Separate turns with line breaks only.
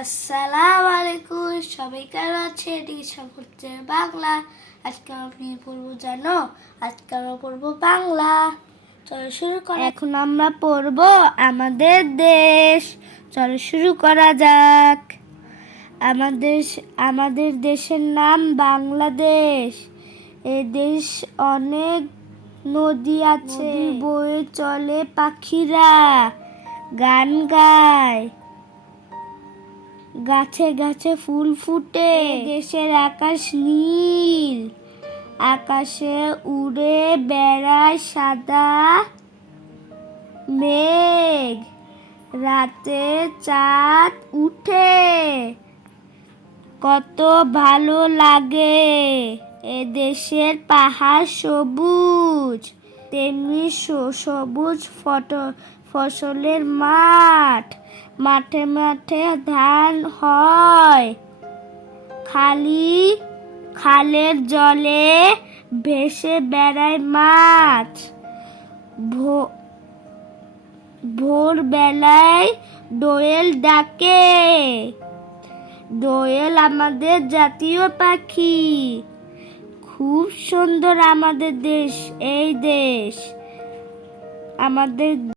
আসসালামু আলাইকুম সবাই কেমন আছে সব বাংলা। আজকে আমি পড়ব জানো? আজকে আমরা পড়ব বাংলা। চলো শুরু করা এখন আমরা পড়ব আমাদের দেশ। চলো শুরু করা যাক। আমাদের আমাদের দেশের নাম বাংলাদেশ। এ দেশ অনেক নদী আছে। বয়ে চলে পাখিরা। গান গায়। গাছে গাছে ফুল ফুটে, দেশের আকাশ নীল। আকাশে উড়ে বেড়ায় সাদা মেঘ। রাতে চাঁদ উঠে, কত ভালো লাগে। এ দেশের পাহাড় সবুজ, তেমনি সবুজ ফটো, ফসলের মাঠ। মাঠে মাঠে ধান হয়। খালি খালের জলে ভেসে বেড়ায় মাছ। ভোরবেলায় দোয়েল ডাকে। দোয়েল আমাদের জাতীয় পাখি। খুব সুন্দর আমাদের দেশ, এই দেশ। আমাদের